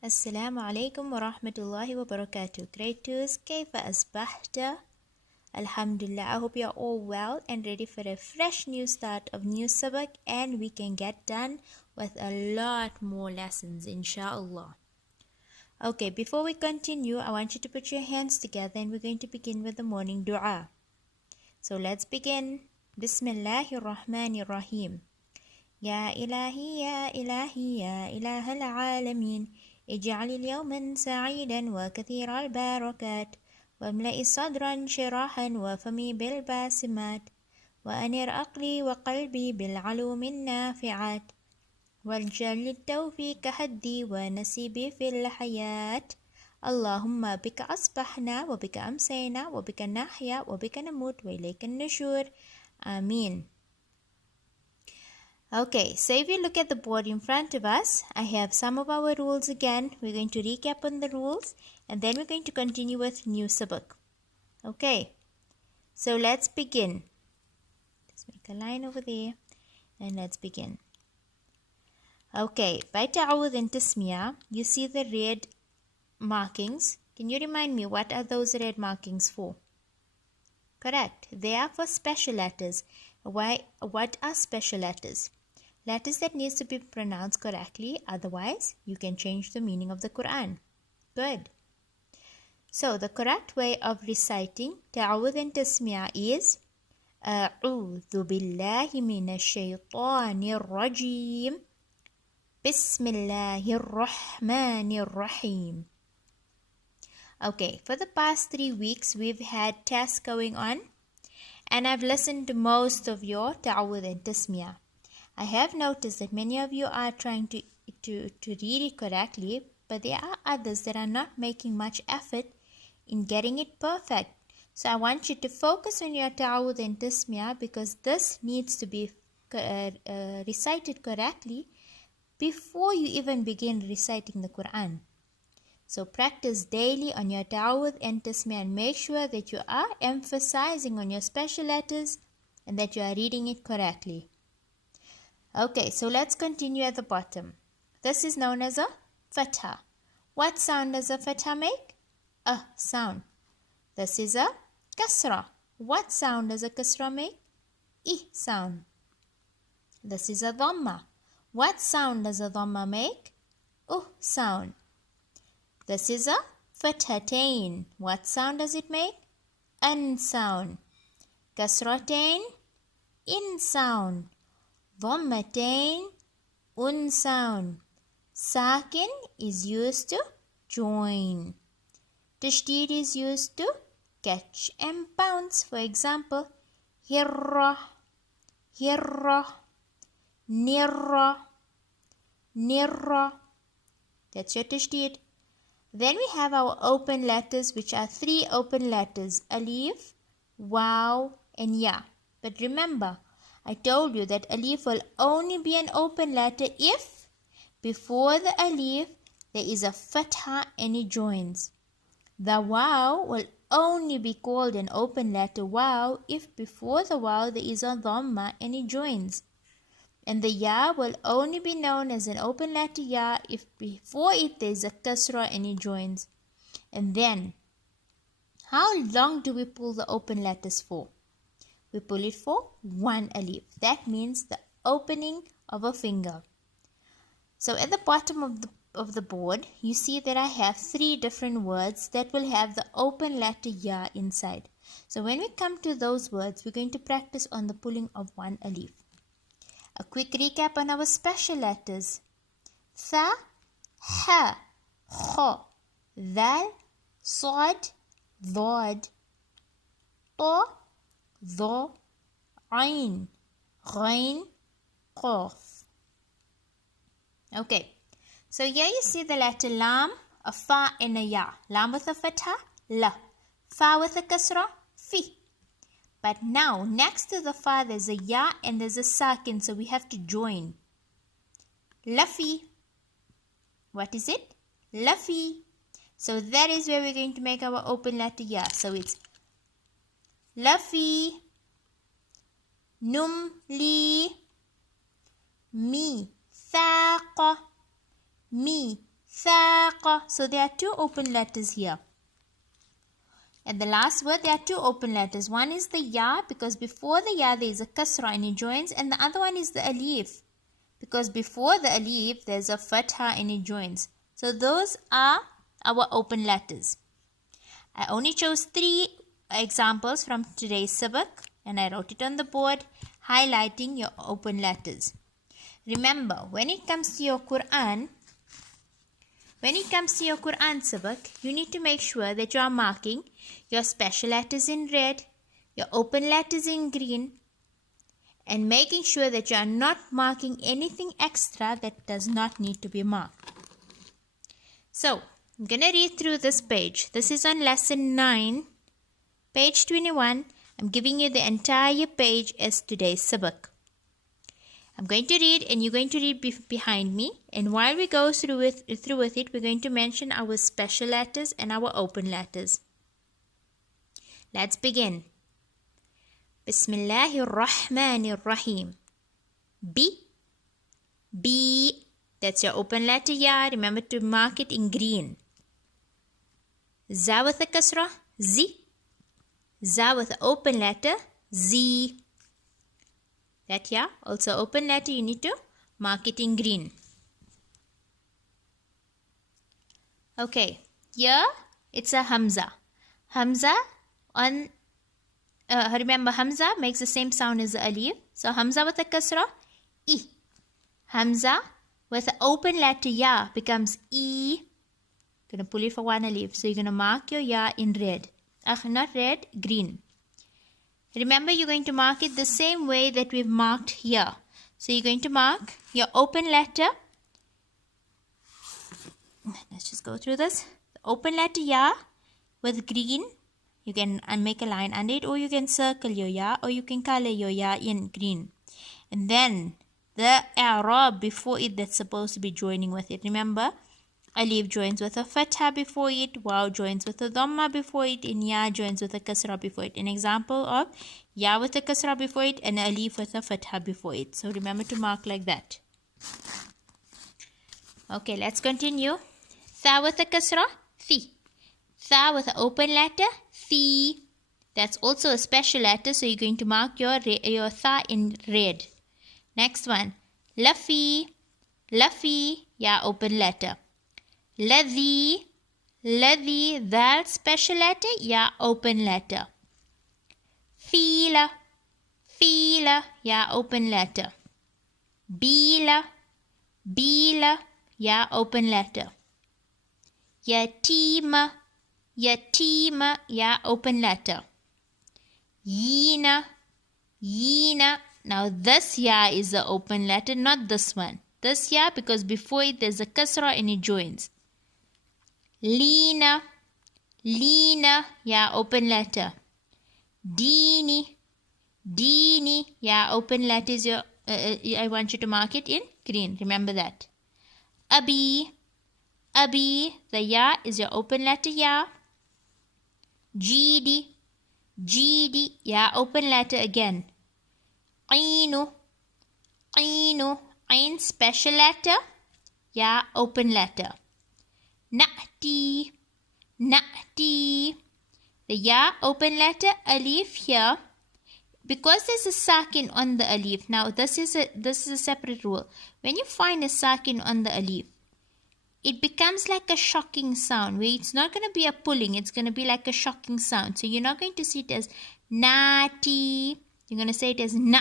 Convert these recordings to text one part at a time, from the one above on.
السلام عليكم ورحمة الله وبركاته. Grade 2's كيف أصبحت? Alhamdulillah, I hope you're all well and ready for a fresh new start of new sabak, and we can get done with a lot more lessons, inshallah. Okay, before we continue, I want you to put your hands together and we're going to begin with the morning dua. So let's begin. Bismillahir Rahmanir Rahim. Ya ilahi, ya ilahi, ya ilahal alamin. اجعل اليوم سعيدا وكثير البركات واملئ صدرا شراحا وفمي بالباسمات وأنر عقلي وقلبي بالعلوم النافعات واجعل التوفيق حدي ونسيبي في الحياة. اللهم بك أصبحنا وبك أمسينا وبك نحيا وبك نموت وإليك النشور. آمين. Okay, so if you look at the board in front of us, I have some of our rules again. We're going to recap on the rules and then we're going to continue with new sabak. Okay, so let's begin. Let's make a line over there and let's begin. Okay, by ta'awudh and tasmiyah, you see the red markings. Can you remind me what are those red markings for? Correct, they are for special letters. Why? What are special letters? Letters that needs to be pronounced correctly, otherwise you can change the meaning of the Quran. Good. So the correct way of reciting ta'awudh and tasmiyah is A'udhu billahi minash shaytanir rajim. Bismillahir rahmanir rahim. Okay, for the past 3 weeks we've had tests going on and I've listened to most of your ta'awudh and tasmiyah. I have noticed that many of you are trying to read it correctly, but there are others that are not making much effort in getting it perfect. So I want you to focus on your ta'awudh and tasmiyah because this needs to be recited correctly before you even begin reciting the Quran. So practice daily on your ta'awudh and tasmiyah and make sure that you are emphasizing on your special letters and that you are reading it correctly. Okay, so let's continue at the bottom. This is known as a fatha. What sound does a fatha make? A sound. This is a kasra. What sound does a kasra make? I sound. This is a dhamma. What sound does a dhamma make? Sound. This is a fathatain. What sound does it make? An sound. Kasratain, in sound. Dhammatain, un sound. Sakin is used to join. Tashdid is used to catch and bounce. For example, hirra, hirra, nirra, nirra. That's your tashdid. Then we have our open letters, which are 3 open letters, alif, waw, and ya. But remember, I told you that alif will only be an open letter if before the alif there is a fatha and it joins. The waw will only be called an open letter waw if before the waw there is a dhamma and it joins. And the ya will only be known as an open letter ya if before it there is a kasra and it joins. And then, how long do we pull the open letters for? We pull it for 1 alif. That means the opening of a finger. So at the bottom of the board, you see that I have 3 different words that will have the open letter ya inside. So when we come to those words, we're going to practice on the pulling of 1 alif. A quick recap on our special letters. Tha, ha, kha, dhal, sad, dhad, ta, dha, ain, ghain, qaf. Okay, so here you see the letter lam, a fa and a ya. Lam with a fatha, la. Fa with a kasra, fi. But now, next to the fa, there's a ya and there's a sakin, so we have to join. Lafi. What is it? Lafi. So that is where we're going to make our open letter ya. So it's Lafi, Numli, Mi, Thaqa, Mi, Thaqa. So there are two open letters here. And the last word, there are two open letters. One is the ya, because before the ya there is a kasra and it joins. And the other one is the alif, because before the alif there's a fatha and it joins. So those are our open letters. I only chose 3 examples from today's sabak and I wrote it on the board, highlighting your open letters. Remember, when it comes to your Quran sabak, you need to make sure that you are marking your special letters in red, your open letters in green, and making sure that you are not marking anything extra that does not need to be marked. So, I'm going to read through this page. This is on lesson 9, page 21. I'm giving you the entire page as today's sabak. I'm going to read and you're going to read behind me. And while we go through with it, we're going to mention our special letters and our open letters. Let's begin. Bismillahir Rahmanir Rahim. B. That's your open letter ya. Remember to mark it in green. Za with a kasra. Z. Za with an open letter. Z. That ya, also open letter, you need to mark it in green. Okay, here it's a Hamza. Hamza on, remember Hamza makes the same sound as the alif. So Hamza with a kasra, I. Hamza with an open letter ya becomes I. Gonna pull it for one alif. So you're gonna mark your ya in red. Not red, green. Remember, you're going to mark it the same way that we've marked here. So you're going to mark your open letter. Let's just go through this. The open letter ya with green. You can make a line under it, or you can circle your ya, or you can color your ya in green. And then the i'rab before it that's supposed to be joining with it. Remember, alif joins with a fatha before it, waw joins with a dhamma before it, and ya joins with a kasra before it. An example of ya with a kasra before it and alif with a fatha before it. So remember to mark like that. Okay, let's continue. Tha with a kasra, thi. Tha with an open letter, thi. That's also a special letter, so you're going to mark your tha in red. Next one, lafi. Lafi, ya open letter. Ladhi, that special letter, ya open letter. Fila, ya open letter. Bila, ya open letter. Yatima, ya open letter. Yina, now this ya is the open letter, not this one. This ya, because before it there's a kasra and it joins. Lina, ya open letter. Dini, ya open letter is your, I want you to mark it in green. Remember that. Abi, the ya is your open letter ya. Gd, ya open letter again. Ainu, ain special letter, ya open letter. Na'ti, the ya open letter, alif here, because there's a sakin on the alif. Now this is a separate rule. When you find a sakin on the alif, it becomes like a shocking sound where it's not going to be a pulling, it's going to be like a shocking sound. So you're not going to see it as nati, you're going to say it as na.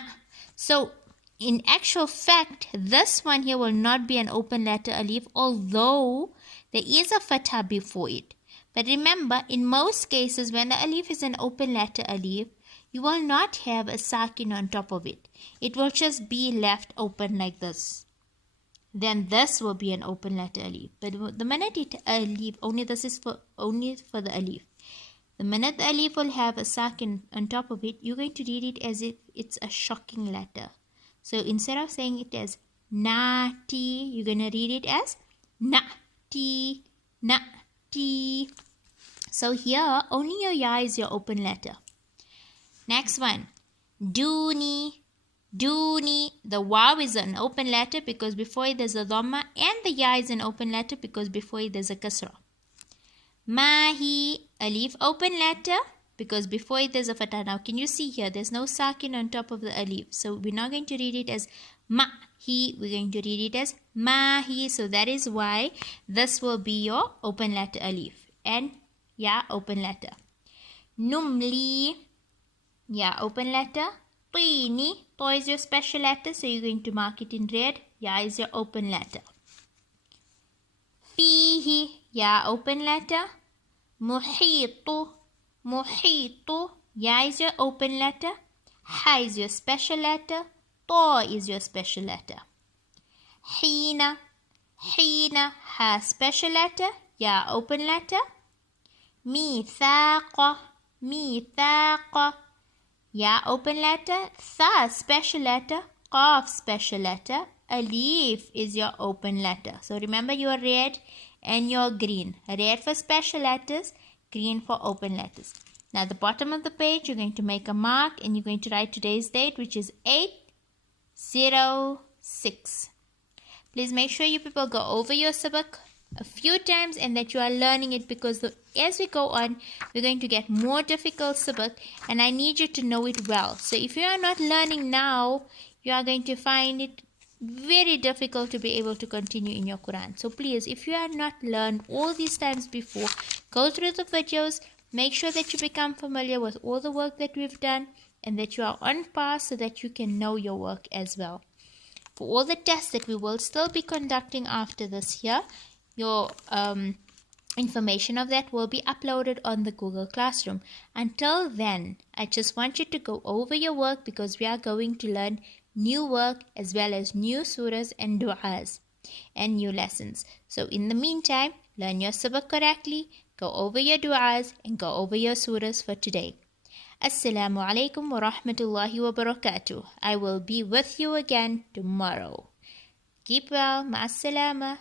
So in actual fact, this one here will not be an open letter alif, although there is a fatha before it. But remember, in most cases, when the alif is an open letter alif, you will not have a sakin on top of it. It will just be left open like this. Then this will be an open letter alif. But the minute it alif, only this is only for the alif. The minute the alif will have a sakin on top of it, you're going to read it as if it's a shocking letter. So instead of saying it as nati, you're going to read it as nati. So here, only your ya is your open letter. Next one, duni, Duni. The waw is an open letter because before it there's a dhamma, and the ya is an open letter because before it there's a kasra. Mahi, alif open letter because before it there's a fatah. Now can you see here there's no sakin on top of the alif, so we're not going to read it as mahi, we're going to read it as mahi. So that is why this will be your open letter alif, and ya open letter. Numli, ya open letter. Tini, to is your special letter, so you're going to mark it in red. Ya is your open letter. Fihi, ya open letter. Muhitu, muhitu, ya is your open letter. Ha is your special letter. To is your special letter. Hina, hina, ha special letter. Ya open letter. Mithaqa, mithaqa, ya open letter. Tha special letter. Qaf special letter. Alif is your open letter. So remember your red and your green. Red for special letters, green for open letters. Now at the bottom of the page you're going to make a mark and you're going to write today's date, which is 8/06. Please make sure you people go over your sabak a few times and that you are learning it, because as we go on we're going to get more difficult sabak and I need you to know it well. So if you are not learning now, you are going to find it very difficult to be able to continue in your Quran. So please, if you have not learned all these times before, go through the videos, make sure that you become familiar with all the work that we've done and that you are on par so that you can know your work as well. For all the tests that we will still be conducting after this here, your information of that will be uploaded on the Google Classroom. Until then, I just want you to go over your work because we are going to learn new work as well as new surahs and du'as and new lessons. So in the meantime, learn your sabak correctly, go over your du'as and go over your surahs for today. Assalamu alaikum wa rahmatullahi wa barakatuh. I will be with you again tomorrow. Keep well. Ma'as salama.